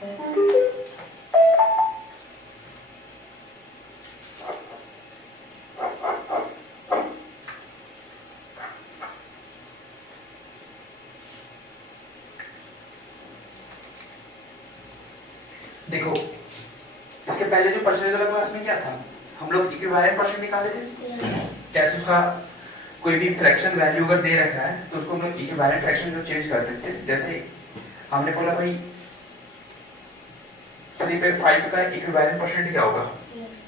देखो इसके पहले जो परसेंटेज वाला क्लास में क्या था, हम लोग इक्विवेलेंट परसेंट निकाले थे। कैसे उसका कोई भी फ्रैक्शन वैल्यू अगर दे रखा है तो उसको हम लोग इक्विवेलेंट फ्रैक्शन में चेंज कर देते हैं। जैसे हमने बोला भाई 3/5 का इक्विवेलेंट परसेंट क्या होगा,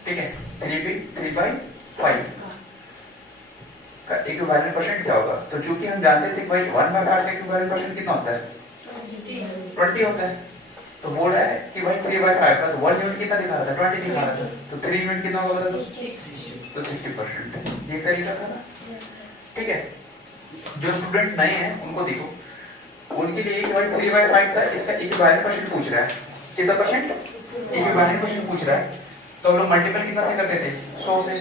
ठीक है, 3/5 का इक्विवेलेंट परसेंट क्या होगा। तो चूंकि हम जानते थे भाई 1/5 का इक्विवेलेंट परसेंट कितना होता है, 20 होता है। तो बोल रहा है कि भाई 3/5 का तो 1 यूनिट कितना दिखा रहा था, 20 दिखा रहा था, तो 3 यूनिट कितना होगा तो 60%। ये तरीका था ना, ठीक है। जो स्टूडेंट नए हैं उनको देखो, उनके लिए कि भाई 3/5 का इसका इक्विवेलेंट परसेंट पूछ रहा है, कितना परसेंट इक्विवेलेंट परसेंट पूछ रहा है। तो हम लोग मल्टीपल कितना से करते थे, 100 से।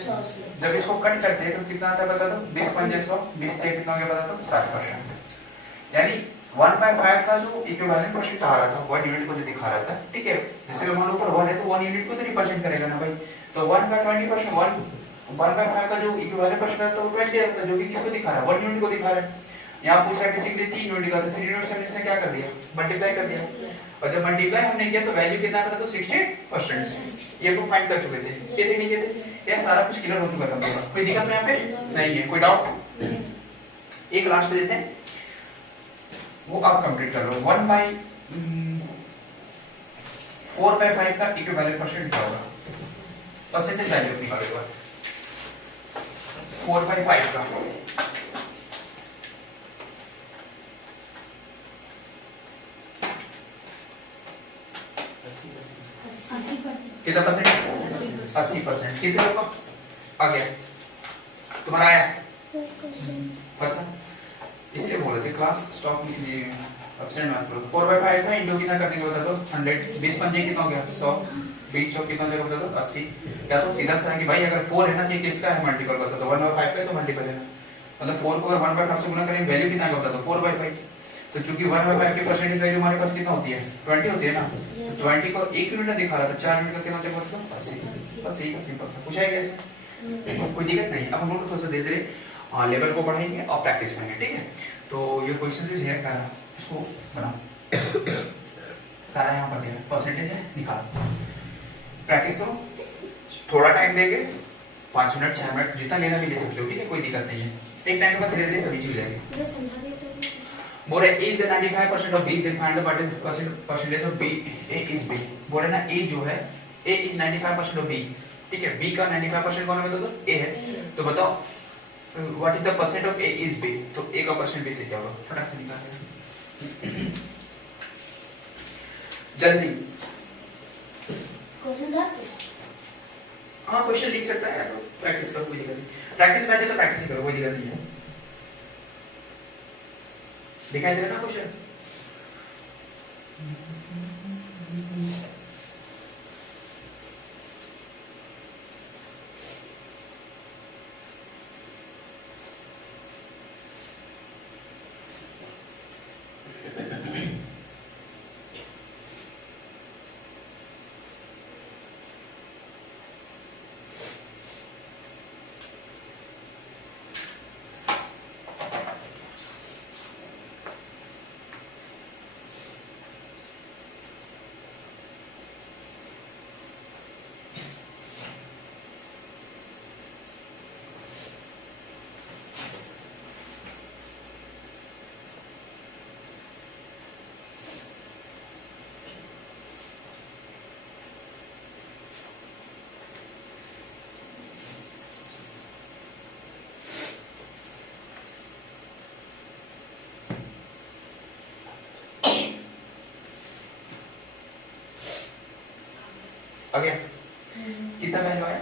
जब इसको कट करते हैं तो कितना आता है बता दो, 20 पंजे 100, 20 से कितना हो गया बता दो, 60%। यानी 1/5 का जो इक्विवेलेंट परसेंट आ रहा था 1 यूनिट को जो दिखा रहा था, ठीक है। जैसे मान लो ऊपर 1 है तो 1 यूनिट को 3% करेगा ना भाई, तो 1 का 20%, 1/5 का जो इक्विवेलेंट परसेंट है तो 20 है, जो कि किसको दिखा रहा है, 1 यूनिट को दिखा रहा है। यहाँ पूछ रहा है बेसिकली 3 यूनिट का, तो 3 यूनिट से हमने इसने क्या कर दिया, मल्टीप्लाई कर दिया। और जब मल्टीप्लाई हमने किया तो वैल्यू कितना आता था, तो 60%। ये को फाइंड कर चुके थे, कैसे नहीं किए थे, ये सारा कुछ क्लियर हो चुका था पूरा। कोई दिक्कत यहाँ पे नहीं है, कोई डाउट। एक लास्ट देते हैं, वो आप कंप्लीट कर लो। 4/5 का इक्विवेलेंट परसेंट क्या होगा, परसेंटेज वैल्यू निकालो 4/5 का। कितना परसेंट, 80%। कितने लोगों का आ गया, तुम्हारा आया फंसा, इसलिए बोल रहे थे क्लास स्टॉप कीजिए, एब्सेंट मत करो। 4/5 का इंटू कितना करने को बता दो, 100, 20 पंजे कितना हो गया 100, 20 चौक कितना हो गया बता दो 80। या तो सीधा सा है कि भाई अगर 4 है ना तो किसका है मल्टीपल बता दो, 1/5 का तो मल्टीपल है ना, मतलब 4 को अगर 1/5 से गुना करें वैल्यू कितना आएगा बता दो, 4/5। तो चूंकि 1/5 की परसेंटेज वैल्यू हमारे पास कितना होती है, 20 होती है ना, तो 20 को 1 यूनिट दिखा रहा था, 4 यूनिट का कितना होता है बता दो 80। बस यही सिंपल सा पूछा है कैसे, कोई दिक्कत नहीं। अब हम लोग थोड़ा सा धीरे धीरे लेवल को बढ़ाएंगे और प्रैक्टिस करेंगे, ठीक है। तो ये क्वेश्चन जो है कर इसको बनाओ, सारा यहाँ पर दिया परसेंटेज है, निकालो, प्रैक्टिस करो, थोड़ा टाइम देंगे, 5 मिनट 6 मिनट जितना लेना भी ले सकते हो, ठीक है, कोई दिक्कत नहीं है। एक टाइम के बाद धीरे धीरे सभी चीज जाएगी। बोले A is the 95% of B, then find the percentage of B A is B। बोले ना A जो है A is 95% of B, ठीक है। B का 95% कौन है बता दो, A है। तो बताओ what is the percent of A is B, तो A का परसेंट B से क्या होगा, फटाक से निकाल जल्दी। हाँ क्वेश्चन लिख सकता है तो प्रैक्टिस करो, कोई दिक्कत नहीं। प्रैक्टिस पहले तो प्रैक्टिस करो, कोई दिक्कत नहीं है। दिखाई दे रहा ना क्वेश्चन, ओके कितना वैल्यू आया,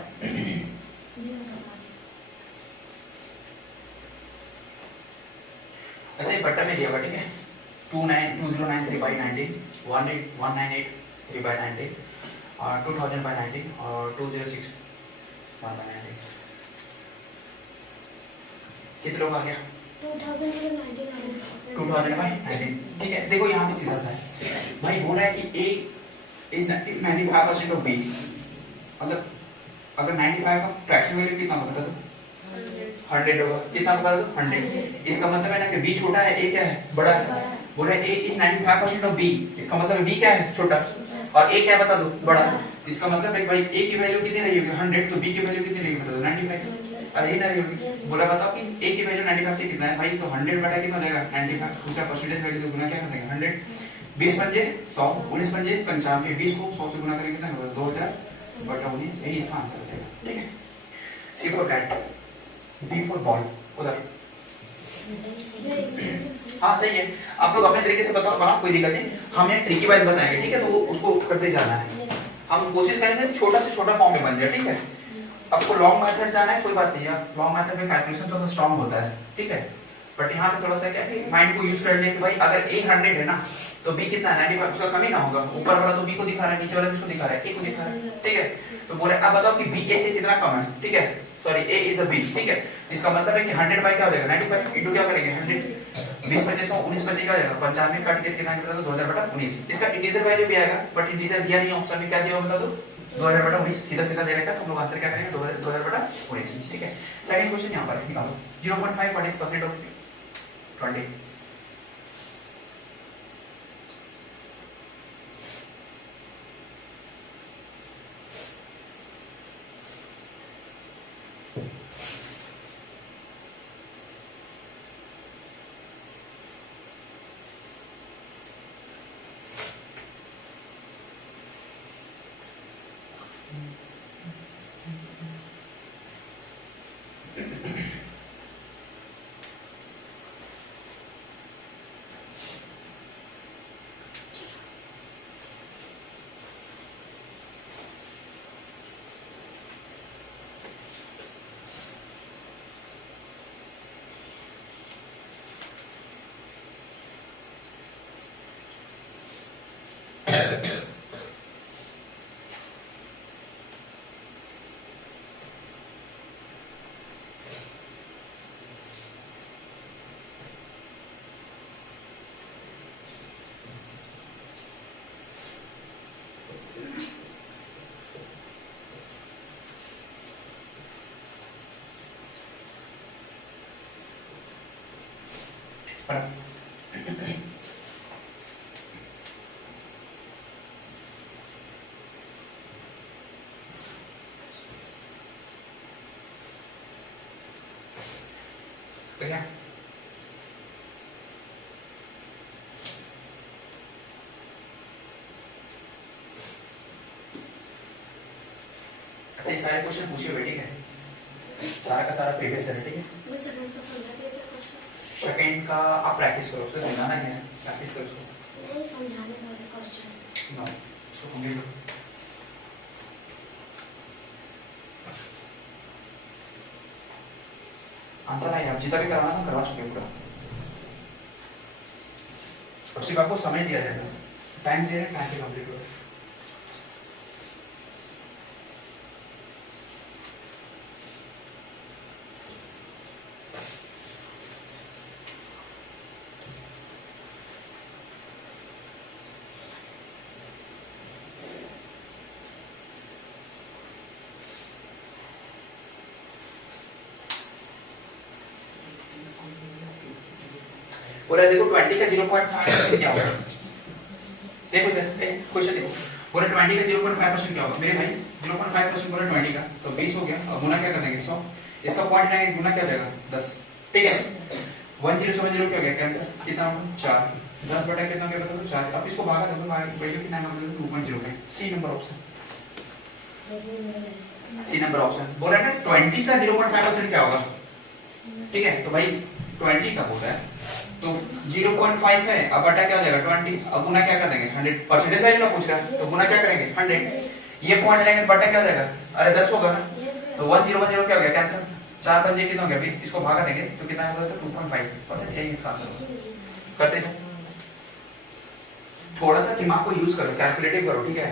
अच्छा ये बट्टा में दिया हुआ, ठीक है। 2093/19, 198,3/19 और 2000/19 और 2061/19। कितने लोग आ गया, 2000/19, ठीक है। देखो यहाँ पे सीधा सा है भाई, बोला है कि A इज 95% ऑफ बी, मतलब अगर 95 का फ्रैक्शन वैल्यू कितना बता दो 100 होगा, कितना बता दो 100। इसका मतलब है ना कि b छोटा है, a क्या है बड़ा है। बोल रहे a इज 95% ऑफ b, इसका मतलब b क्या है छोटा और a क्या है बता दो बड़ा। इसका मतलब है भाई a की वैल्यू कितनी रही होगी 100, तो b की वैल्यू कितनी रहेगी बता दो 95। अरे ये ना रही होगी। बोला बताओ कि a की वैल्यू 95 से कितना है भाई, तो 100 बटा कितना हो जाएगा 95, उसका परसेंटेज वैल्यू तो गुना क्या कर देंगे 100। 20 पंजे 100, 19 पंजे 95, 20 को 100 से गुना करेंगे कितना होगा 2000 बटा 19, यही इसका आंसर हो जाएगा। ठीक है, C for cat, B for ball उधर। हाँ सही है, आप लोग अपने तरीके से बताओ, बनाओ कोई दिक्कत नहीं, हम ये ट्रिकी वाइज बताएंगे। ठीक है, तो वो उसको करते जाना है, हम कोशिश करेंगे छोटा से छोटा फॉर्म में बन जाए। ठीक है, आपको लॉन्ग मेथड जाना है कोई बात नहीं, लॉन्ग मेथड में कैलकुलेशन थोड़ा सा स्ट्रांग होता है। ठीक है, बट यहाँ पे थोड़ा सा क्या है माइंड को यूज करने के भाई अगर a 100 है ना तो b कितना है 95, उसका कमी ना होगा। ऊपर वाला तो b को दिखा रहा है, नीचे वाला किसको दिखा रहा है a को दिखा रहा है। ठीक है, तो बोले अब बताओ कि b a से कितना कम है। ठीक है, sorry a is a b। ठीक है, इसका मतलब है कि 100 बाय क्या हो जाएगा 95 इनटू क्या करेंगे 100, 20 25 19 25 क्या हो जाएगा 95 काट के कितना निकला तो 2000 बटा 19। इसका इंटीजर वैल्यू भी आएगा, बट इंटीजर दिया नहीं ऑप्शन में, क्या दिया बता दो 2000 बटा 19, सीधा सीधा दे रखा, तो हम लोग आंसर क्या करेंगे 2000 बटा 19। ठीक है, सेकंड क्वेश्चन यहां पर निकालो 0.5 व्हाट इज परसेंट ऑफ 20। तो क्या अच्छा, ये सारे क्वेश्चन पूछे हुए। ठीक है, सारा का सारा प्रीवियस है। ठीक है, सेकंड का आप प्रैक्टिस करो, उसे समझाना है, प्रैक्टिस करो उसको, नहीं समझाने वाले क्वेश्चन नो उसको होंगे लो। आंसर आया, आप जितना भी करवाना हम करवा चुके हैं पूरा, अब सिर्फ आपको समय दिया जाएगा, टाइम दे रहे हैं, टाइम पे कंप्लीट हो। बोला देखो 20 का 0.5% क्या होगा, देखो इधर क्वेश्चन देखो, बोला 20 का 0.5% क्या होगा मेरे भाई, 0.5% बोला 20 का तो 20 हो गया, अब गुना क्या कर देंगे 100, इसका पॉइंट है गुना क्या हो जाएगा 10। ठीक है, 1070 क्या हो गया कैंसिल, कितना होगा 4, 10 बटा कितना हो गया बता दो 4, अब इसको भागा दो, वैल्यू कितना है मतलब 2.0 है, C number option, C number option. बोला ना 20 का 0.5% क्या होगा। ठीक है, तो भाई 20 का बोला है तो 0.5 है, अब बटा क्या हो जाएगा 20, अब गुना क्या कर देंगे 100, परसेंटेज वैल्यू ना पूछ रहा है तो गुना क्या करेंगे 100, ये पॉइंट लेंगे बटा क्या हो जाएगा, अरे 10 होगा ना, तो 1010 क्या हो गया कैंसिल, 4 पंजे कितना हो गया 20, इसको भागा देंगे तो कितना है बोला तो 2.5%, यही इसका आंसर करते थे। थोड़ा सा दिमाग को यूज करो, कैलकुलेटिव करो। ठीक है,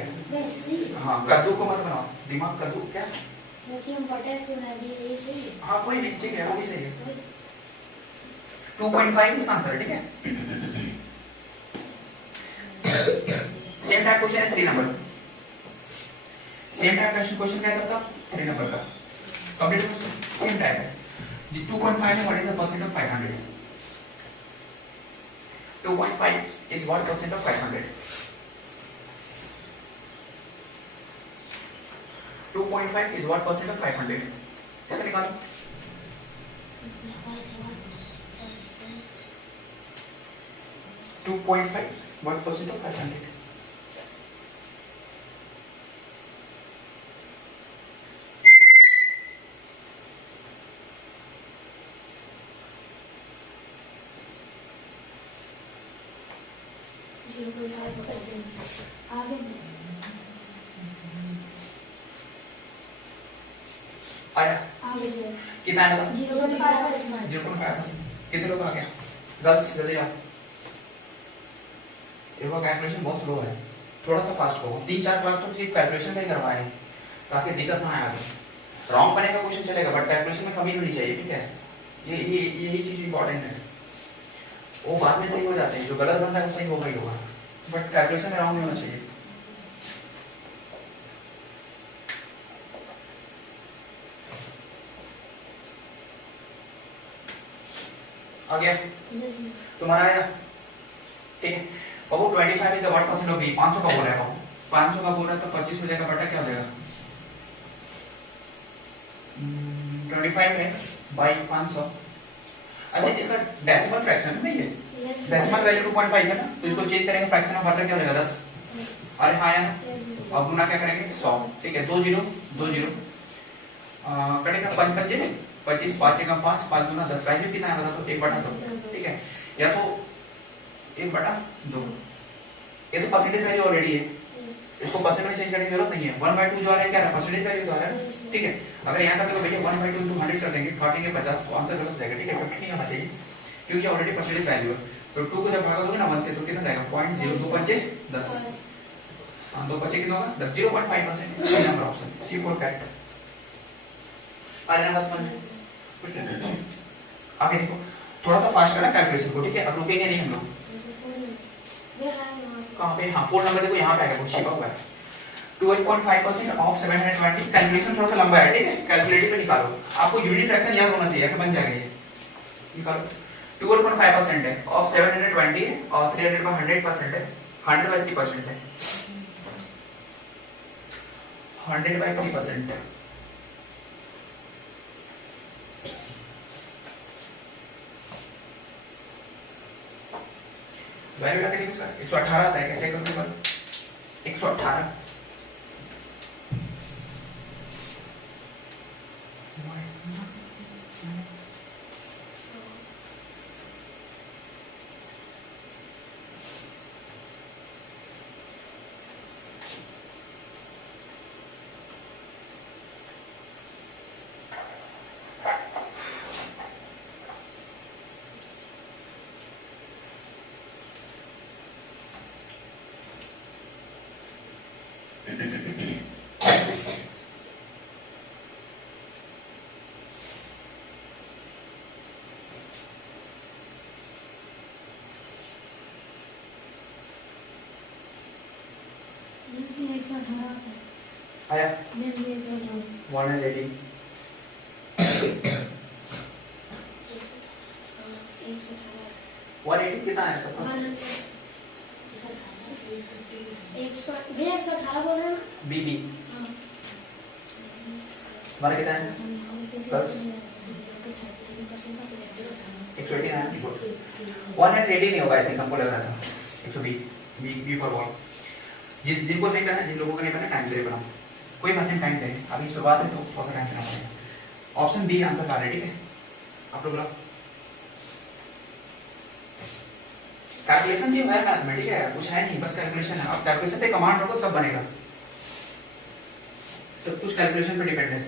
हाँ कद्दू को मत बनाओ, दिमाग कद्दू क्या, हाँ कोई नहीं, ठीक है वो भी सही है, 2.5 इसका आंसर है। ठीक है, सेम टाइप क्वेश्चन है 3 नंबर, सेम टाइप का क्वेश्चन कैसा था 3 नंबर का कंप्लीट सेम टाइप है जी 2.5 है what is the percent of 500 2.5 is what percent of 500 2.5 is what percent of 500 इसका निकालो 2.5 what percent of 500 आगे आया आगे कितना आया बताओ 0.5%। 0.5% कितने लोग आ गया गर्ल्स जल्दी आओ देखो कैलकुलेशन बहुत स्लो है थोड़ा सा फास्ट करो 3-4 क्लास तो सिर्फ कैलकुलेशन का ही करवाए हैं ताकि दिक्कत ना आए आगे रॉन्ग बनेगा क्वेश्चन चलेगा बट कैलकुलेशन में कमी नहीं चाहिए ठीक है ये यही चीज इंपॉर्टेंट है वो बाद में सही हो जाते हैं जो गलत बनता है वो सही होगा ही होगा बट कैलकुलेशन में रॉन्ग नहीं होना चाहिए आ गया तुम्हारा आया ठीक है बाबू 25 is the what percent of B 500 का बोल रहा है बाबू 500 का बोल रहा है तो 25 हो जाएगा बटा क्या हो जाएगा 25 है बाई 500 अच्छा इसका डेसिमल फ्रैक्शन है ना ये डेसिमल वैल्यू 2.5 है ना तो इसको चेंज करेंगे फ्रैक्शन ऑफ ऑर्डर क्या हो जाएगा 10 अरे हाँ यार अब गुना क्या करेंगे 100 ठीक है 2 0 2 0 कटेगा 5 5 25 5 का 5 5 गुना 10 वैल्यू कितना है बता दो 1/2 ठीक है या तो 1/2 ये तो परसेंटेज वैल्यू ऑलरेडी है इसको परसेंट में चेंज करने की जरूरत नहीं है 1/2 जो आ रहा है क्या है परसेंटेज वैल्यू तो आ रहा है ठीक है अगर यहाँ का देखो भैया 1/2 into 100 कर देंगे काटेंगे 50 तो आंसर गलत हो जाएगा ठीक है 50 नहीं आना चाहिए क्योंकि ऑलरेडी परसेंटेज वैल्यू है तो 2 को जब भागा दोगे ना 1 से तो कितना जाएगा 0.02 पंजे 10 हां 2 बचे कितना होगा 10 0.5% सही नंबर ऑप्शन C4 करेक्ट आ रहा है बस मन आगे देखो थोड़ा सा फास्ट करना कैलकुलेशन को ठीक है अब रुकेंगे नहीं हम लोग कहां पे हां 4 नंबर देखो यहां पे आएगा कुछ छिपा हुआ है 12.5% ऑफ 720 कैलकुलेशन थोड़ा सा लंबा है ठीक है कैलकुलेटर पे निकालो आपको यूनिट फ्रैक्शन याद होना चाहिए कि बन जाएगा ये निकालो 12.5% है ऑफ 720 है और 300 का 100% है 100 by 3% है 100 by 3% है वैल्यू लगा देखो सर 118 आता है क्या चेक करो एक बार 118 आया 180 180 कितना है सबका 118 बोल रहे हैं ना बीबी हमारा कितना है 180 है 180 नहीं होगा आई थिंक हमको लग रहा था 120 बी फॉर बॉल जिनको नहीं पहना जिन लोगों को नहीं पहना टाइम दे बनाओ कोई बात नहीं टाइम देंगे अभी शुरुआत है तो थोड़ा सा टाइम देना पड़ेगा ऑप्शन बी आंसर आ रहा है ठीक है आप लोग कैलकुलेशन जो है मैथ में ठीक है कुछ है नहीं बस कैलकुलेशन है अब कैलकुलेशन पे कमांड रखो सब बनेगा सब कुछ कैलकुलेशन पे डिपेंड है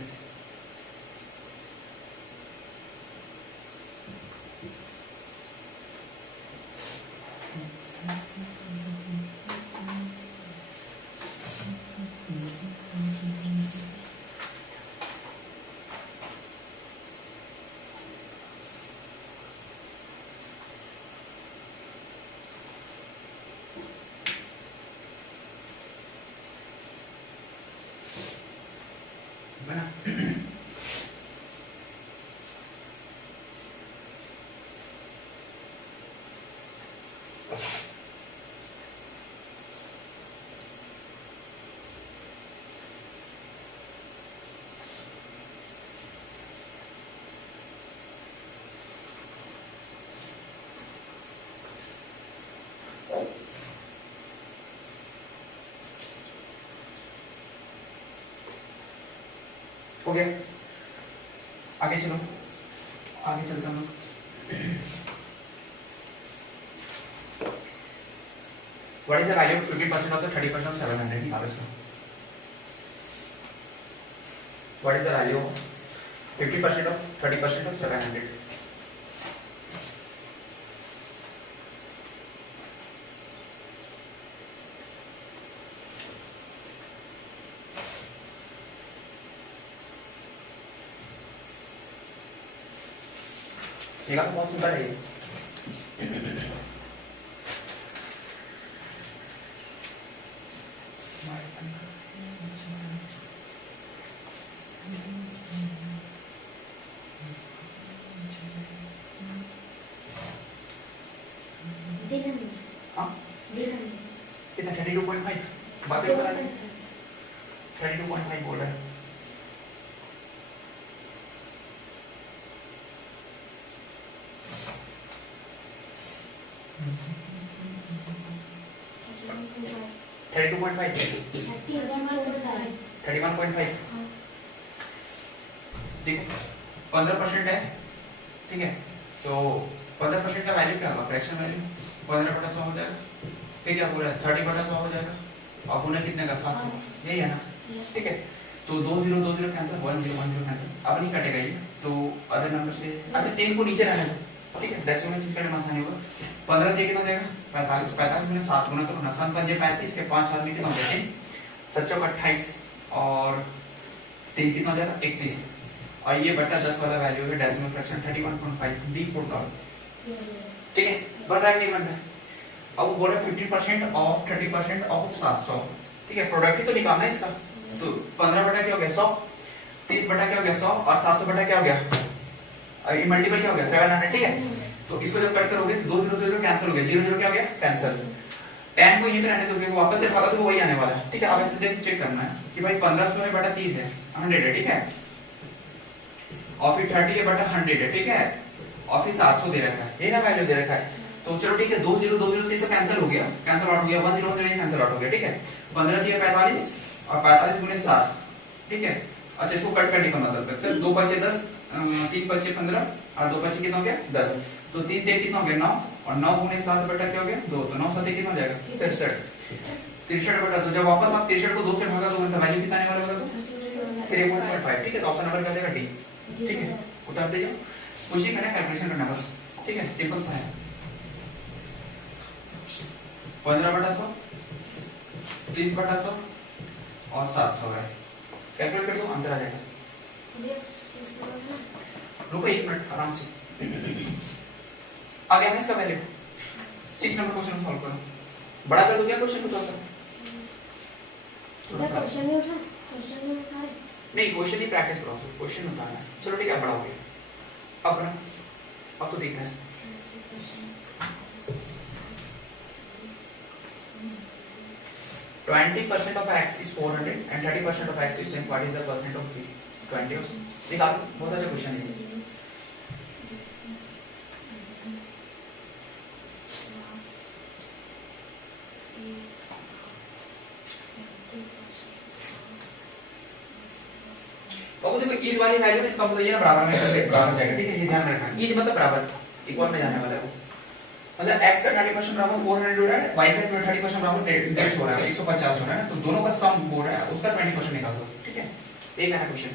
है ना। हो गया, आगे चलो, आगे चलते हम लोग। What is the value of 50% of the 30% of 700? निकालो इसको। What is the value of 50% of 30% of 700? ये तो बहुत सिंपल है ये। हाँ कितना 32.5 बात है, 32.5 बोल रहा है। ठीक है 15% है, ठीक है। तो 15% का वैल्यू क्या होगा, फ्रैक्शन वैल्यू 15/100 हो जाएगा। फिर क्या पूरा 30/100 हो जाएगा और पुनः कितने का 700, यही है ना, ठीक है। तो 2 0 2 0 कैंसिल, 1 0 1 0 कैंसिल, अब नहीं कटेगा ये। तो अदर नंबर से अच्छा 10 को नीचे रहने दो, ठीक है। डेसिमल चीज करने में आसानी होगा। 15 दिए कितना हो जाएगा 45, 45 में 7 गुना करो ना, 7 5 35 के 5 आदमी कितना हो जाएगा 7 28 और 3 कितना हो जाएगा 31 और ये बटा 10 वाला वैल्यू है decimal fraction 31.5 D foot dot, ठीक है। बन रहा है नहीं बन रहा है। अब वो बोल रहा है 50% ऑफ 30% ऑफ 700, ठीक है। प्रोडक्ट ही तो निकालना है इसका। तो 15 बटा क्या हो गया 100, 30 बटा क्या हो गया 100 और 700 बटा क्या हो गया, ये मल्टीपल क्या हो गया 700, ठीक है। तो इसको जब कट करोगे तो 2 0 0 कैंसिल हो गया, 0 0 क्या हो गया कैंसिल। 10 को यहीं पे रहने दोगे, वापस से भागा तो वही आने वाला है, ठीक है। अब ऐसे देख चेक करना है कि भाई 1500 है बटा 30 है 100 है, ठीक है। और फिर 30 है बटा 100 है, ठीक है। और फिर 700 दे रखा है, ये ना वैल्यू दे रखा है। तो चलो ठीक है 2 0 2 0 से तो कैंसिल हो गया, कैंसिल आउट हो गया, 1 0 0 कैंसिल आउट हो गया, ठीक है। 15 दिया 45 और 45 गुने 7, ठीक है। अच्छा इसको कट करने का मतलब सिर्फ 2 5 10 3 5 15 और 2 5 कितना हो गया 10, तो 3 3 कितना हो गया 9 और 9 गुने 7 बटा क्या हो गया 2, तो 9 7 कितना हो जाएगा 63 बटा 2। जब वापस आप 63 को 2 से भागा दोगे तो वैल्यू कितना आने वाला होगा 3.5, ठीक है। तो ऑप्शन नंबर क्या हो जाएगा डी, ठीक है। उतार दीजिए, कुछ नहीं करना, कैलकुलेशन करना बस, ठीक है। सिंपल सा है। 15/100 30/100 और 700 है, कैलकुलेट कर दो आंसर आ जाएगा। रुको 1 मिनट आराम से, आ गया ना इसका वैल्यू। 6 नंबर क्वेश्चन सॉल्व करो, बड़ा कर दो क्या क्वेश्चन को थोड़ा सा, क्वेश्चन नहीं उठा, क्वेश्चन नहीं उठा है नहीं क्वेश्चन ही प्रैक्टिस करो, क्वेश्चन उठाना है। चलो ठीक है बड़ा हो गया, अब ना अब तो देखना है 20% of x is 400 and 30% of x is 10. What is the percent of 20? निकालो, बहुत अच्छा क्वेश्चन है। तो देखो इज वाली वैल्यू इसका मतलब ये ना बराबर में बराबर जाएगा, ठीक है। ये ध्यान रखना, इज मतलब बराबर इक्वल में जाने वाला है वो। मतलब x का 30% बराबर 400 हो रहा है, y का 30% बराबर 150 हो रहा है, 150 हो रहा है ना। तो दोनों का सम हो रहा है, उसका 20% निकाल दो, ठीक है। एक है क्वेश्चन।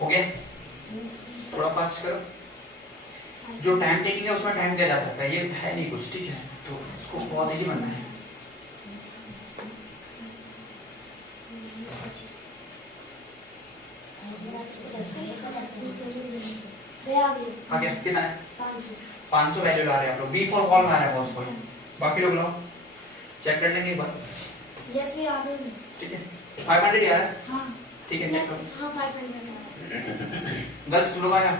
हो गया? थोड़ा फास्ट करो। जो टाइम टेकिंग है उसमें टाइम दिया जा सकता है, ये है नहीं कुछ, ठीक है, तो उसको बहुत ही बनना है। आ गया कितना है? 500 वैल्यू ला रहे हैं आप लोग। बी फॉर कॉल ला रहे हैं बॉस को, बाकी लोग लाओ चेक कर लेंगे एक बार। यस भी आ गई। ठीक है 500 यार। हाँ ठीक है चेक करो। हाँ 500 गर्ल्स तुम लोग आया।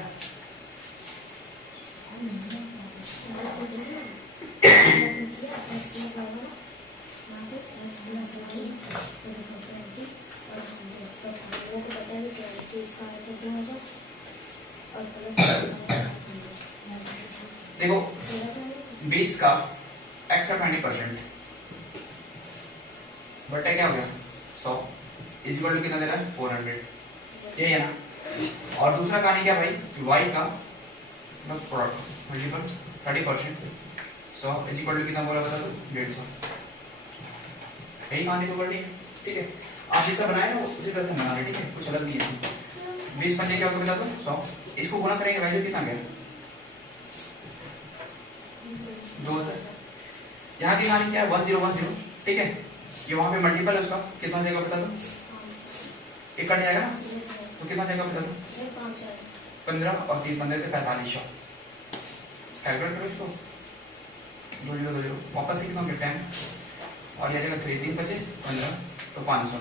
देखो 20 का x का 20% बटे क्या हो गया 100 इज इक्वल टू कितना दे रहा है 400, यही है ना। और दूसरा कहानी क्या भाई y का product multiple 30% 100 is equal to कितना बोला बता दो 150, यही कहानी तो बढ़ी है। ठीक है आप जिसका बनाए ना उसी तरह से बना रहे, ठीक है कुछ अलग नहीं है। 20 पंजे क्या होगा बता दो 100, इसको गुना करेंगे वैल्यू कितना गया 2000। यहाँ की कहानी क्या है 1010, ठीक है ये वहां पे मल्टीपल है उसका कितना हो जाएगा बता दो, एक कट जाएगा ना तो कितना जाएगा बता दो 15 और 30 15 से 4500। कैलकुलेट करो इसको 2020 वापस से कितना हो गया 10 और ये जाएगा 3 3 बचे 15 तो 500,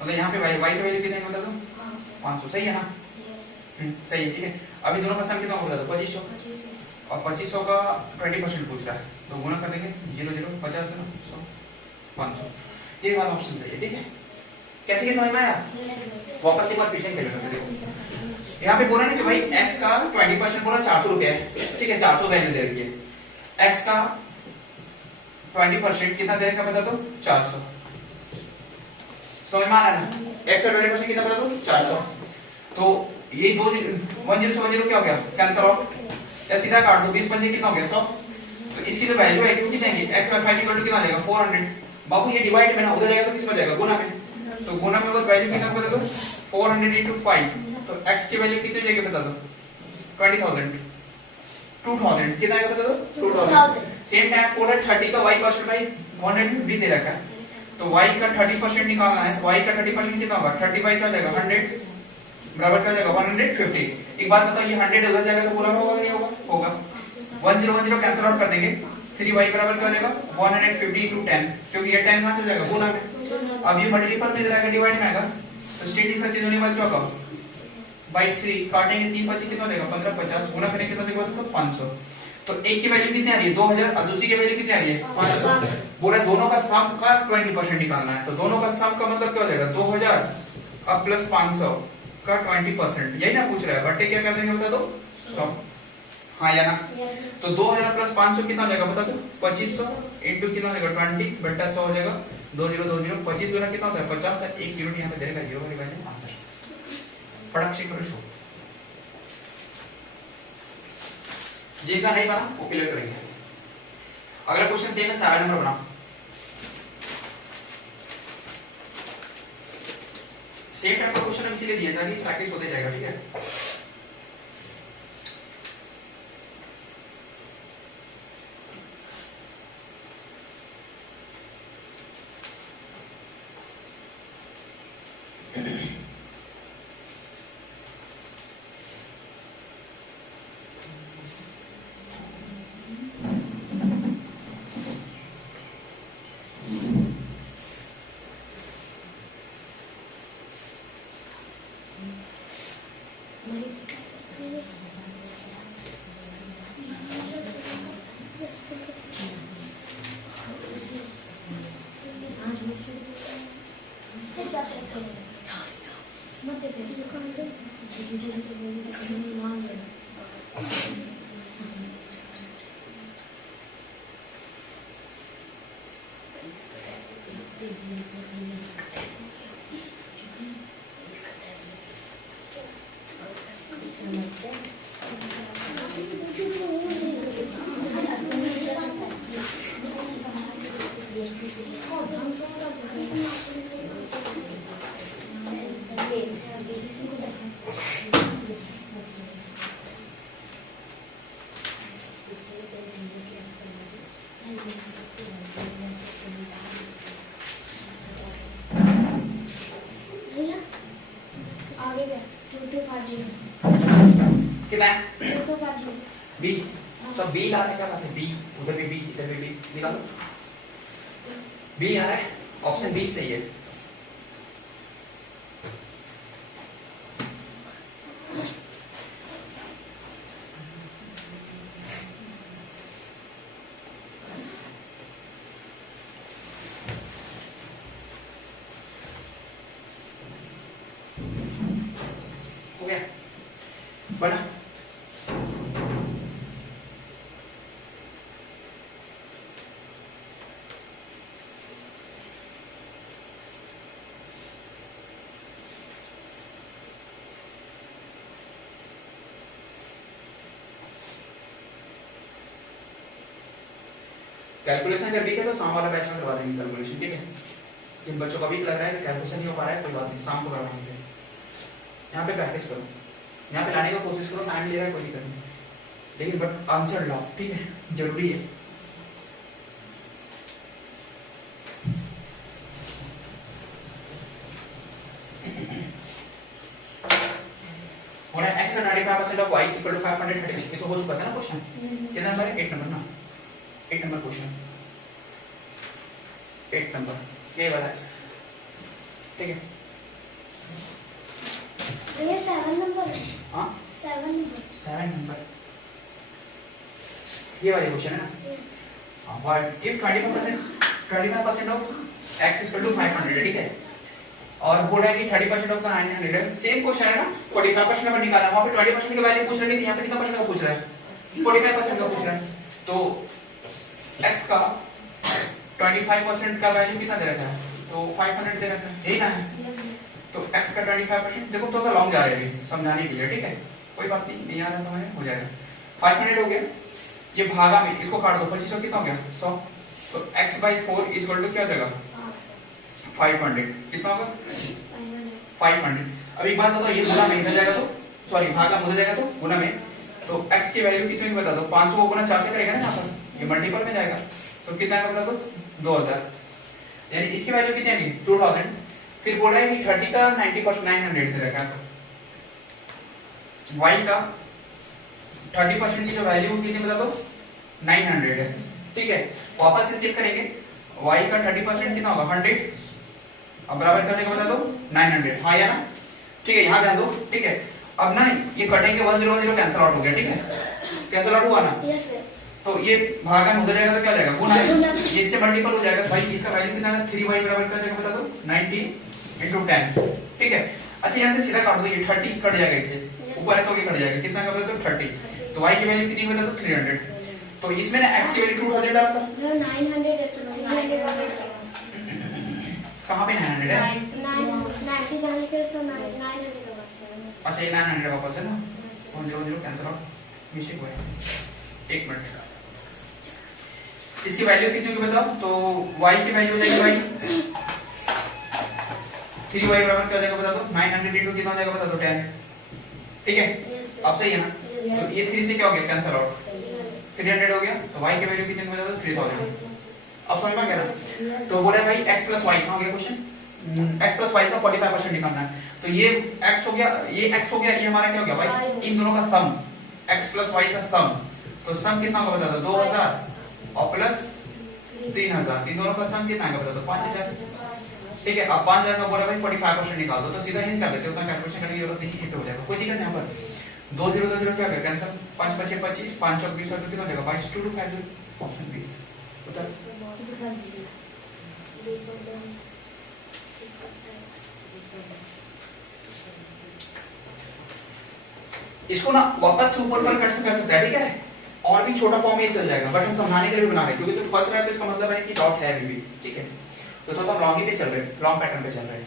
मतलब यहाँ पे y का वैल्यू कितना है बता दो 500, सही है ना। सही है ठीक है। अभी दोनों का सम कितना होगा 2500 और 2500 का 20% पूछ रहा है तो गुना कर देंगे 0 0 50 100 500, ये वाला ऑप्शन सही है। ठीक है कैसे क्या समझ में आया? वापस एक बार पीछे खेल सकते हो। यहाँ पे बोला ना कि भाई x का 20% पूरा 400 रुपया है, ठीक है 400 वैल्यू दे रखी है। x का 20% कितना दे रखा बता दो 400, समझ में आ रहा है ना। x का 20% कितना बता दो 400, तो ये 10 क्या हो गया कैंसिल आउट या सीधा काट दो 20 पंजे कितना हो गया 100, तो इसकी जो वैल्यू है कितनी देंगे x बाय 5 इक्वल टू कितना आ जाएगा 400। बाबू ये डिवाइड में ना उधर जाएगा तो किस में जाएगा गुना में, तो गुना में अगर वैल्यू कितना बता दो 400 into 5 तो x की वैल्यू कितनी जाएगी बता दो 20000 कितना आएगा बता दो 2000। सेम टाइम पूरा 30 का y% भाई 150 दे रखा है, तो y का 30% निकालना है, y का 30% कितना होगा 30 बाई क्या जाएगा 100 बराबर क्या जाएगा 150। एक बात बताओ ये 100 उधर जाएगा तो पूरा में होगा नहीं होगा, होगा 1010 कैंसिल आउट कर देंगे 3y बराबर क्या हो जाएगा 150 into 10, क्योंकि ये 10 कहां से जाएगा गुना में। अब ये मल्टीपल में जाएगा डिवाइड में आएगा तो स्टेट इसका चेंज होने वाला क्या होगा बाई 3 काटेंगे 3 बचे कितना देगा 15 50 गुना करेंगे कितना देगा तो 500। तो एक की वैल्यू कितनी आ रही है 2000 और दूसरी की वैल्यू कितनी आ रही है 500। बोला दोनों का सम का 20% निकालना है, तो दोनों का सम का मतलब क्या हो जाएगा 2000 अब प्लस 500 का 20%, यही ना पूछ रहा है। बट्टे क्या कर देंगे बता दो 100, हाँ या ना। तो 2000 प्लस 500 कितना हो जाएगा बता दो 2500 इंटू कितना हो जाएगा 20 बट्टा 100 हो जाएगा 2020 25 गुना कितना होता है 50 है, एक यूनिट यहाँ पे देगा 0 वाली वैल्यू आंसर। फटाक से करो शो, जिनका नहीं बना वो क्लियर करेंगे। अगला क्वेश्चन सेम है 7 नंबर बना। सेम टाइप का क्वेश्चन हम इसीलिए दिया था कि प्रैक्टिस होते जाएगा, ठीक है। 1.50 बी सब बी ला रहे हैं, क्या बात है, बी उधर भी बी इधर भी बी, निकालो बी आ रहा है, ऑप्शन बी सही है। हो गया बना। कैलकुलेशन अगर वीक है तो शाम वाला बैच में करवा देंगे कैलकुलेशन, ठीक है। जिन बच्चों का वीक लग रहा है कि कैलकुलेशन नहीं हो पा रहा है, कोई बात नहीं, शाम को करवाएंगे। यहाँ पे प्रैक्टिस करो, यहाँ पे लाने का कोशिश करो, टाइम ले रहा है कोई दिक्कत नहीं, लेकिन बट आंसर लाओ, ठीक है, जरूरी है। होना x 95% of y equal to 530, ये तो हो चुका था ना क्वेश्चन, कितना नंबर है, 8 नंबर ना, 8 नंबर क्वेश्चन, 8 नंबर ये वाला है, ठीक है। ये 7 नंबर है। हाँ 7 नंबर 7 नंबर ये वाले क्वेश्चन है ना। What if 25% of x equal to 500, ठीक है, और बोल रहा है कि 30% ऑफ 900 है, सेम क्वेश्चन है ना, 45% नंबर निकाला, वहां पे 20% के वैल्यू पूछ रहे हैं, यहाँ पे कितना परसेंट का पूछ रहा है, 45% का पूछ रहा है, तो x का 25% का वैल्यू कितना दे रखा है, तो 500 दे रखा है, यही ना है, तो x का 25% देखो थोड़ा लॉन्ग जा रहा है समझाने के लिए, ठीक है, कोई बात नहीं आ रहा समझ में, हो जाएगा। 500 हो गया, ये भागा में इसको काट दो, 25 कितना हो गया 100, तो x/4 इक्वल टू क्या हो जाएगा 500, कितना होगा 500। अब एक बात बताओ, ये गुना में इधर जाएगा तो सॉरी भागा में उधर जाएगा तो गुना में, तो x की वैल्यू कितनी बता दो, 500 को गुना 4 से करेगा ना, यहाँ पर ये मल्टीपल में जाएगा, तो कितना है बता दो 2000, यानी इसकी वैल्यू कितनी आएगी 2000। फिर बोल रहा है कि 30 का 90% 900 दे रखा है, y का 30% की जो वैल्यू कितनी बता दो 900 है, ठीक है। वापस से शिफ्ट करेंगे, y का 30% कितना होगा 100, अब बराबर करने का बता दो 900, हाँ या ना, ठीक है, यहाँ ध्यान दो, ठीक है। अब ना ये कटेंगे 100 कैंसिल आउट हो गया, ठीक है, कैंसिल आउट हुआ ना, यस सर, तो ये भागा में उधर जाएगा तो क्या जाएगा गुना, ये इससे मल्टीपल हो जाएगा, भाई इसका वैल्यू कितना है 3y बराबर कर जाएगा बता दो 90 into 10, ठीक है। अच्छा यहाँ से सीधा काट दो, ये 30 कट जाएगा, इससे ऊपर है तो ये कट जाएगा, कितना का बता दो 30, तो y की वैल्यू कितनी बता दो 300, तो इसमें ना x की वैल्यू 200 डाला था, 900 है तो 900 कहाँ पे 900 है, 90 जाने के सो 900 का बात है। अच्छा ये 900 वापस है ना, 100 कैंसिल आउट मिस्टेक हुआ है, एक मिनट, इसकी वैल्यू कितनी होगी बताओ, तो y की वैल्यू हो जाएगी भाई 3y बराबर क्या हो जाएगा बता दो 900 into कितना हो जाएगा बता दो 10, ठीक है, अब सही है ना, तो ये 3 से क्या हो गया कैंसिल आउट, 300 हो गया, तो y की वैल्यू कितनी होगी बता दो 3000, अब समझ में आ गया ना। तो बोला भाई x plus y कहाँ हो गया क्वेश्चन, x plus y का 45% निकालना है, तो ये x हो गया, ये x हो गया, ये हमारा क्या हो गया भाई इन दोनों का सम, x plus y का सम, तो सम कितना होगा बता दो 2000 और प्लस 3000, इन दोनों का सम कितना आएगा बता दो 5000, ठीक है। अब 5000 का बोला भाई 45% निकाल दो, तो सीधा ही कर लेते हो, उतना कैलकुलेशन करने की जरूरत नहीं, हिट हो जाएगा, कोई दिक्कत नहीं। यहाँ पर 2 0 2 0 क्या हो गया कैंसिल, 5 5 6 25, 5 चौक 20 कितना हो जाएगा 22 2 2 5 ऑप्शन बी उधर। इसको ना वापस से ऊपर पर कर सकता है, ठीक है, और भी छोटा फॉर्म में चल जाएगा, बट हम समझाने के लिए बना रहे हैं, क्योंकि तो फर्स्ट रहा है तो इसका मतलब है कि डॉट है अभी भी, ठीक है, तो थोड़ा लॉन्ग ही पे चल रहे हैं, लॉन्ग पैटर्न पे चल रहे हैं।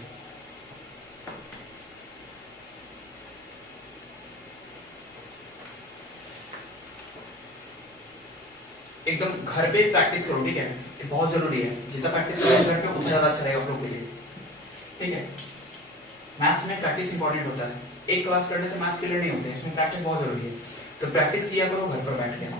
एकदम घर पे प्रैक्टिस करो, ठीक है, ये बहुत जरूरी है, जितना प्रैक्टिस करोगे घर पे उतना ज्यादा अच्छा रहेगा आप लोगों के लिए, ठीक है। मैथ्स में प्रैक्टिस इंपॉर्टेंट होता है, एक क्लास करने से मैथ्स क्लियर नहीं होते हैं, इसमें प्रैक्टिस बहुत जरूरी है, तो प्रैक्टिस किया करो घर पर बैठ के।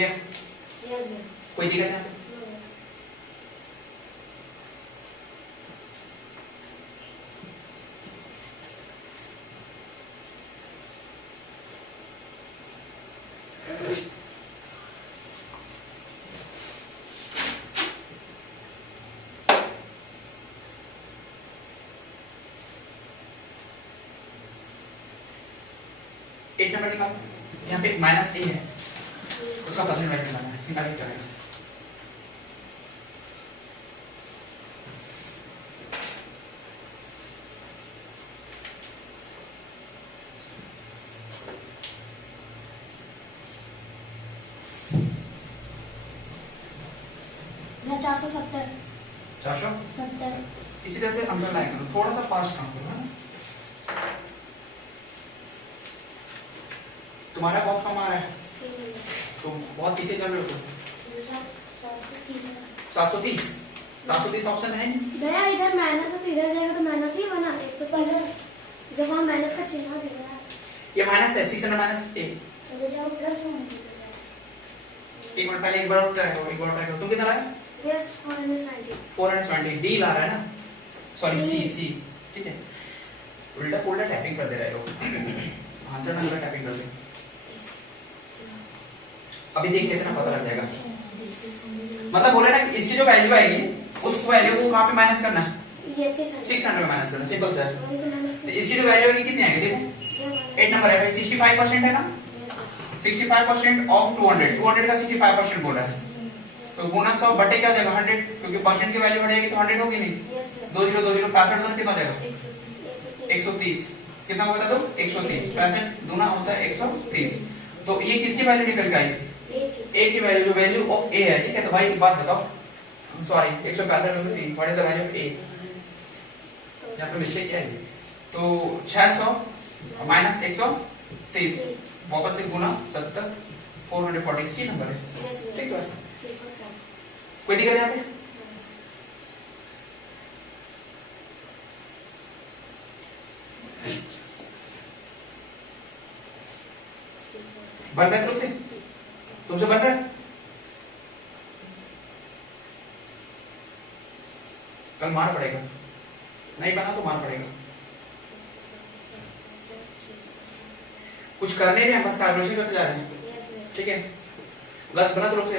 गया? यस भैया। कोई दिक्कत है? नो भैया। एट नंबर निकालो। यहाँ पे माइनस ए है, उसका परसेंट वैल्यू निकालना है, निकालिए क्या है? मैं 470। 470। इसी तरह से आंसर लाया करो, थोड़ा सा फास्ट काम करो, है ना? तुम्हारा बहुत कम आ रहा है, तो बहुत पीछे चल रहे हो तुम। 730। 730 ऑप्शन है नहीं। भैया इधर माइनस है तो इधर जाएगा तो माइनस ही बना 130। जब वहाँ माइनस का चिन्ह दिख रहा है, ये माइनस है, 600 माइनस ए। उधर जाओ प्लस में। एक मिनट पहले एक बार ट्राई करो, एक बार ट्राई करो। तुम कितना लाया? यस 470। 420 डी ला रहा है ना, सॉरी C। सी। ठीक है, उल्टा पुल्टा टैपिंग कर दे रहे लोग। आंसर ना उल्टा टैपिंग कर दे। अभी देखिए इतना पता लग जाएगा। मतलब बोले ना कि इसकी जो वैल्यू आएगी उस वैल्यू को कहाँ पे माइनस करना है? ये 600 में माइनस करना, सिंपल सा है। वही तो माइनस तो इसकी जो वैल्यू आएगी कितनी आएगी? देखो 8 नंबर है भाई, 65% है ना। 65% ऑफ 200, 200 का 65% बोला है, तो गुना 100 बटे क्या हो जाएगा? 100, क्योंकि परसेंट की वैल्यू बढ़ेगी तो 100 होगी नहीं। 2 0 2 0 65 दूना कितना हो जाएगा? 130। कितना होता है? तो 130 65 दूना होता है 130। तो ये किसकी वैल्यू निकल के आई? ए की वैल्यू, जो वैल्यू ऑफ ए है। ठीक है, तो भाई एक बात बताओ, sorry 165 what is the value of A? यहाँ पे मिस्टेक क्या है? तो 600 माइनस 130 वापस से गुना 70 440 सी नंबर है। ठीक है, कोई दिक्कत है यहाँ पे? बन रहा है तुमसे? तुमसे बन रहा है? कल मार पड़ेगा, नहीं बना तो मार पड़ेगा। कुछ कर नहीं रहे, बस कैलकुलेशन करते जा रहे हैं। ठीक है, बस बना तो लोग से।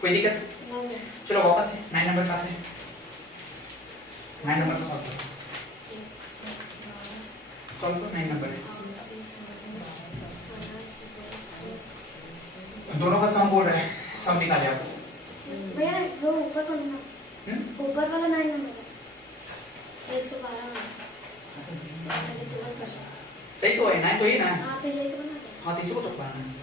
कोई दिक्कत? चलो वापस से 9 नंबर का 9 नंबर का सॉल्व करो। 9 नंबर है, दोनों का सम बोल रहा है, सम निकाले आप। भैया वो ऊपर वाला ना, ऊपर वाला 9 नंबर 112 वाला सही तो है, 9 तो ही ना। हाँ तो यही तो बना था। हाँ, 300 को तो पाना है।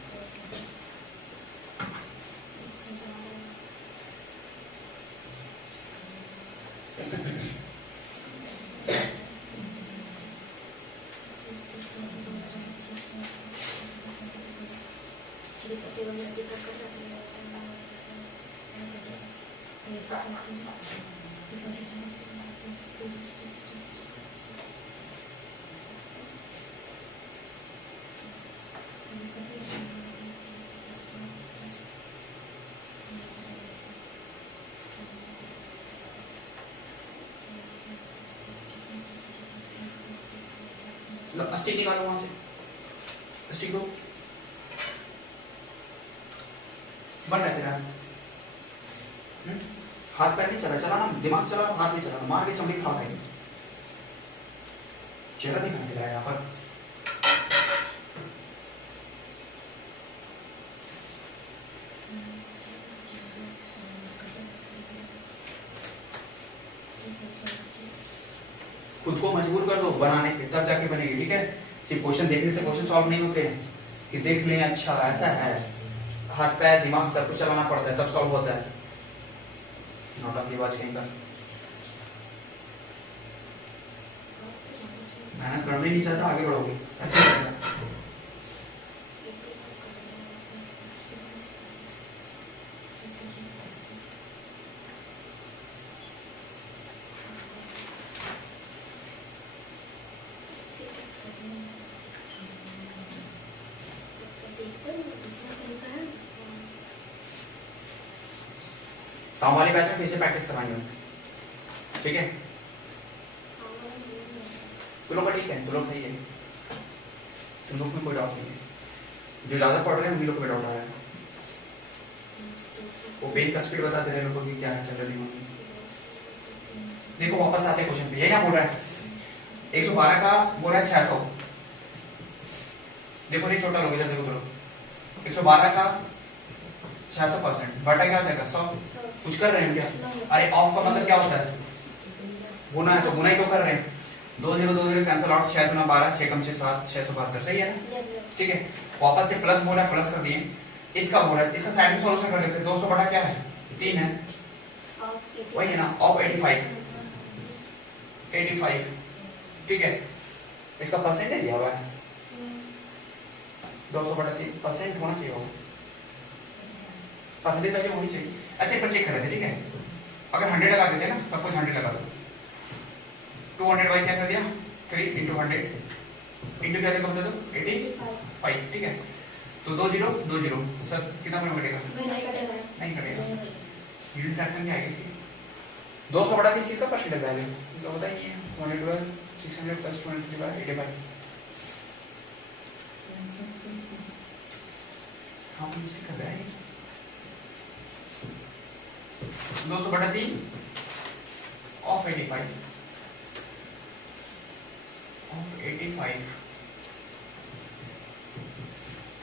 अस्टिक निकालो वहां से, अस्टिक को बन रहा है तेरा। हाथ पैर नहीं चला, चलाना दिमाग चला, हाथ नहीं चलाना, मार के चमड़ी खा गई। चेहरा दिखा दे रहा है यहाँ पर। खुद को मजबूर कर दो बनाने के, तब जाके बनेगी। ठीक है, सिर्फ क्वेश्चन देखने से क्वेश्चन सॉल्व नहीं होते हैं कि देख लें अच्छा ऐसा है, हाथ पैर दिमाग सब कुछ चलाना पड़ता है तब सॉल्व होता है। नौटंकी बाज कहीं का मेहनत करना ही नहीं चाहता, आगे बढ़ोगे अच्छा लगेगा। शाम वाले बैच में फिर से प्रैक्टिस करवाएंगे, ठीक है? तुम लोग का ठीक है, तुम लोग सही है, तुम लोग में कोई डाउट नहीं है। जो ज्यादा पढ़ रहे हैं उन्हीं लोग को डाउट आ रहा है। वो पेन का स्पीड बता दे रहे हैं लोगों की क्या चल रही है। देखो वापस आते क्वेश्चन पे, यही ना बोल रहा है 112 का बोला है 600। देखो ये छोटा लोग इधर देखो करो, 112 का 600% बटा क्या हो जाएगा 100। कुछ कर रहे हैं क्या? अरे ऑफ का मतलब क्या होता है? गुना है, तो गुना ही तो कर रहे हैं। 2 0 2 0 कैंसिल आउट, 6 दूना 12, 6 कम 6 7, 672, सही है ना? ठीक है, वापस से प्लस बोला, प्लस कर दिए। इसका बोला, इसका साइड में सॉल्यूशन कर लेते हैं। 200 बटा क्या है? 3 है, वही है ना, ऑफ 85, ठीक है। इसका परसेंटेज दिया हुआ है 200 बटा 3, परसेंट होना चाहिए, वो परसेंटेज वैल्यू होनी चाहिए। अच्छा एक बार चेक कर लेते हैं, ठीक है? अगर 100 लगा देते हैं ना, सब कुछ 100 लगा दो। 200 बाई क्या कर दिया? 3 इंटू 100 इंटू क्या देखो बता दो 85, ठीक है। तो 2 0 2 0 सर कितना पॉइंट कटेगा? नहीं कटेगा। यूनिट फ्रैक्शन क्या आएगी? 200 बटा 3 किसका परसेंटेज वैल्यू तो होता ही है 112 600 प्लस 285। हम इसे कर रहे हैं 200 बटा 3 ऑफ 85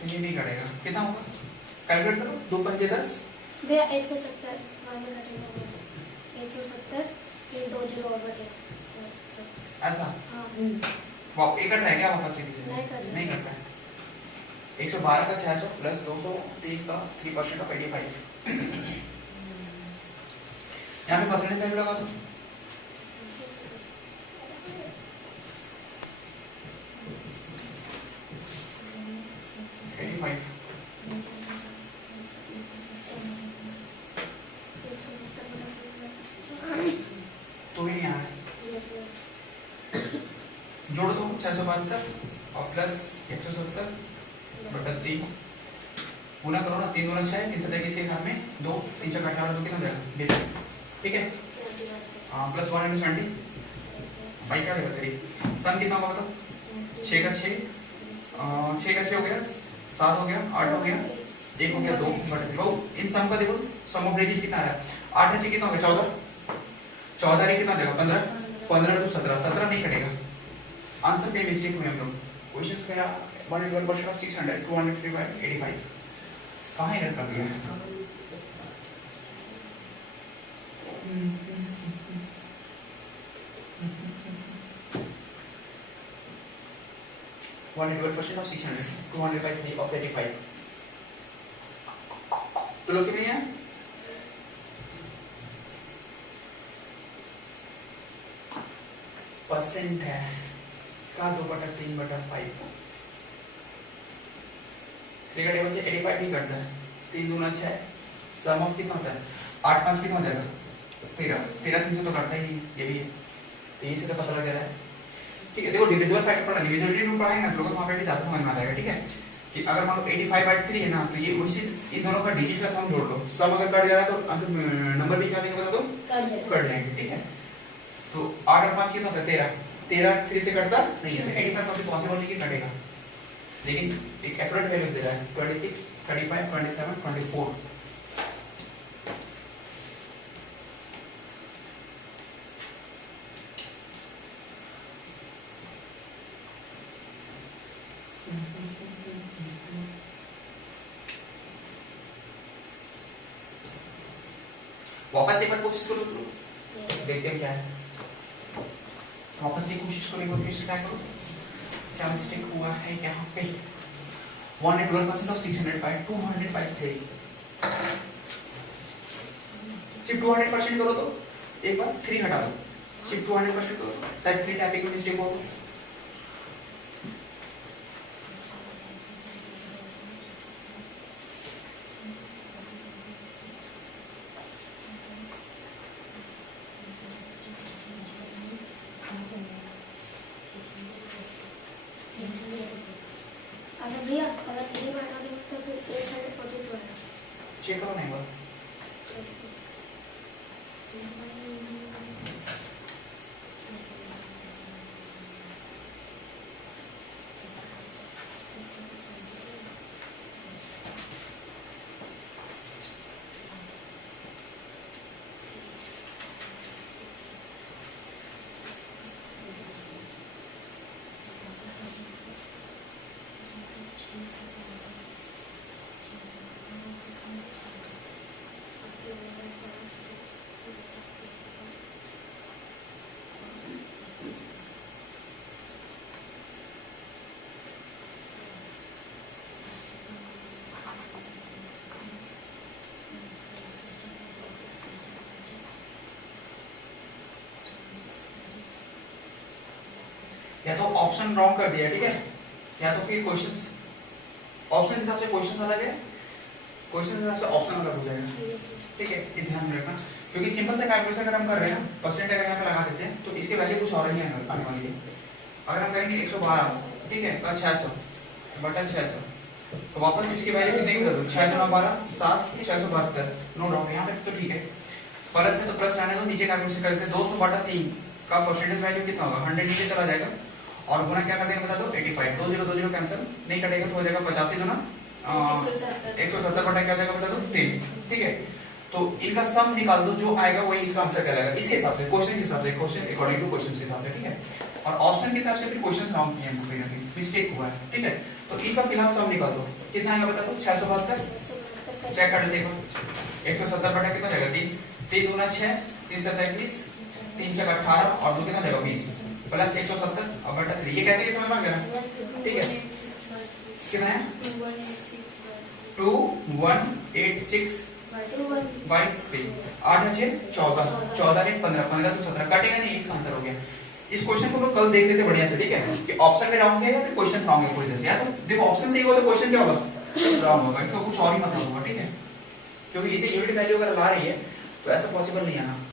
ये नहीं कटेगा, कितना होगा? कैलकुलेट करो, 2 पंजे 10 भैया 170 मान में कटेगा 170 फिर 2 0 और बटेगा ऐसा। हाँ वाप एक कट रहा है क्या वापस से? नहीं कट रहा है। 112 का 600 प्लस 230 का 3% ऑफ 85। यहाँ पे परसेंटेज वैल्यू लगा दो। तो भी नहीं आ रहा है। जोड़ दो 672 और प्लस 170 बटा 3 गुना करो ना, 3 दूना 6, 3 सतह के घर में 2 3 4 18 तो कितना हो जाएगा 20, ठीक है? प्लस 120 भाई क्या देगा तेरी सम कितना होगा बताओ? 6 का 6 हो गया, 7 हो गया, 8 हो गया, 1 हो गया 2 बटा 3। इन सम का देखो, सम ऑफ डिजिट कितना है? 8 नीचे कितना हो गया 14, 14 रे कितना देगा 15, 15 to 17, 17 नहीं कटेगा। आंसर पे मिस्टेक हुई हम लोग। क्वेश्चंस का 181% ऑफ 600 203 by 85 कहां एरर कर दिया है? 181% of 600 200 by 3 of 35 तो लोग नहीं है? परसेंट है का 2/3/5 3 का टेबल से 85 नहीं करता है, 3 दूना 6, सम ऑफ कितना होता है 8 5 कितना हो जाएगा 13 3 से तो करता ही ये भी है, तो यही से तो पता लग जा रहा है, ठीक है? देखो डिविजिबल फैक्टर पढ़ना, डिविजिबिलिटी रूल पढ़ाएंगे ना लोगों को वहां पे भी ज्यादा समझ में आ जाएगा, ठीक है? कि अगर मान लो 85/3 है ना, तो ये उसी इन दोनों का डिजिट का सम जोड़ लो, सम अगर कट जा रहा है तो नंबर भी क्या देंगे बता दो कट जाएंगे, ठीक है? तो 8 और 5 कितना होता है 13 3 से कटता नहीं है, 85 का भी पॉसिबल नहीं कि कटेगा, लेकिन एक एक्यूरेट वैल्यू दे रहा है 26 35 27 24। वापस एक बार कोशिश करो, देखते हैं क्या है। वापस से कोशिश करो, एक बार फिर से ट्राई करो क्या मिस्टेक हुआ है यहाँ पे। 112% of 600 by 200 by 3 सिर्फ 200% करो तो एक बार 3 हटा दो, सिर्फ 200% करो, शायद 3 टाइपिंग में मिस्टेक हो। अगर भैया अगर 3 हटा देंगे तो फिर 842 आएगा। चेक करो नहीं बार ऑप्शन रॉन्ग कर दिया, ठीक है, या तो फिर क्वेश्चंस ऑप्शन के हिसाब से क्वेश्चन अलग है, क्वेश्चन के हिसाब से ऑप्शन अलग हो जाएगा, ठीक है, ये ध्यान में रखना। क्योंकि सिंपल से कैलकुलेशन अगर हम कर रहे हैं ना, परसेंट अगर यहाँ पे लगा देते हैं तो इसके वैल्यू कुछ और नहीं आने वाली है। अगर हम करेंगे 112, ठीक है, और 600 बटा 600, तो वापस इसकी वैल्यू कितनी कर दो, 612 7 672, नो डाउट यहाँ पे तो ठीक है। प्लस है तो प्लस रहने दो, नीचे कैलकुलेशन करते हैं 200 बटा 3 का परसेंटेज वैल्यू कितना होगा, 100 नीचे चला जाएगा और गुना क्या कर देंगे बता दो, 85, 20 कैंसिल नहीं कटेगा तो हो जाएगा 85 गुना 170 बटा क्या हो जाएगा बता दो 3, ठीक है। तो इनका सम निकाल दो, जो आएगा वही इसका आंसर कहलाएगा, इसके हिसाब से क्वेश्चन के हिसाब से, क्वेश्चन अकॉर्डिंग टू क्वेश्चन के हिसाब से, ठीक है। और ऑप्शन के हिसाब से फिर क्वेश्चन रॉन्ग किए हैं, कहीं ना कहीं मिस्टेक हुआ है, ठीक है। तो इनका फिलहाल सम निकाल दो, कितना आएगा बता दो, 672, चेक कर देखो 170 बटा कितना जाएगा 3, 3 गुना 6 3 7 21, 3 6 18 और 2 कितना जाएगा 20 प्लस 170 और बटा 3, ये कैसे समझ में आ गया, ठीक है। कितना है 2186 बाई 3, 8 6 14, 14 में 15, 15 से 17 कटेगा नहीं, इसका आंसर हो गया। इस क्वेश्चन को लोग कल देख लेते बढ़िया से, ठीक है, कि ऑप्शन में रॉन्ग है या फिर क्वेश्चन रॉन्ग है पूरी तरह से, या तो देखो ऑप्शन सही हो तो क्वेश्चन क्या होगा रॉन्ग होगा, इसका कुछ और ही मतलब होगा, ठीक है, क्योंकि इतनी यूनिट वैल्यू अगर ला रही है तो ऐसा पॉसिबल नहीं है ना।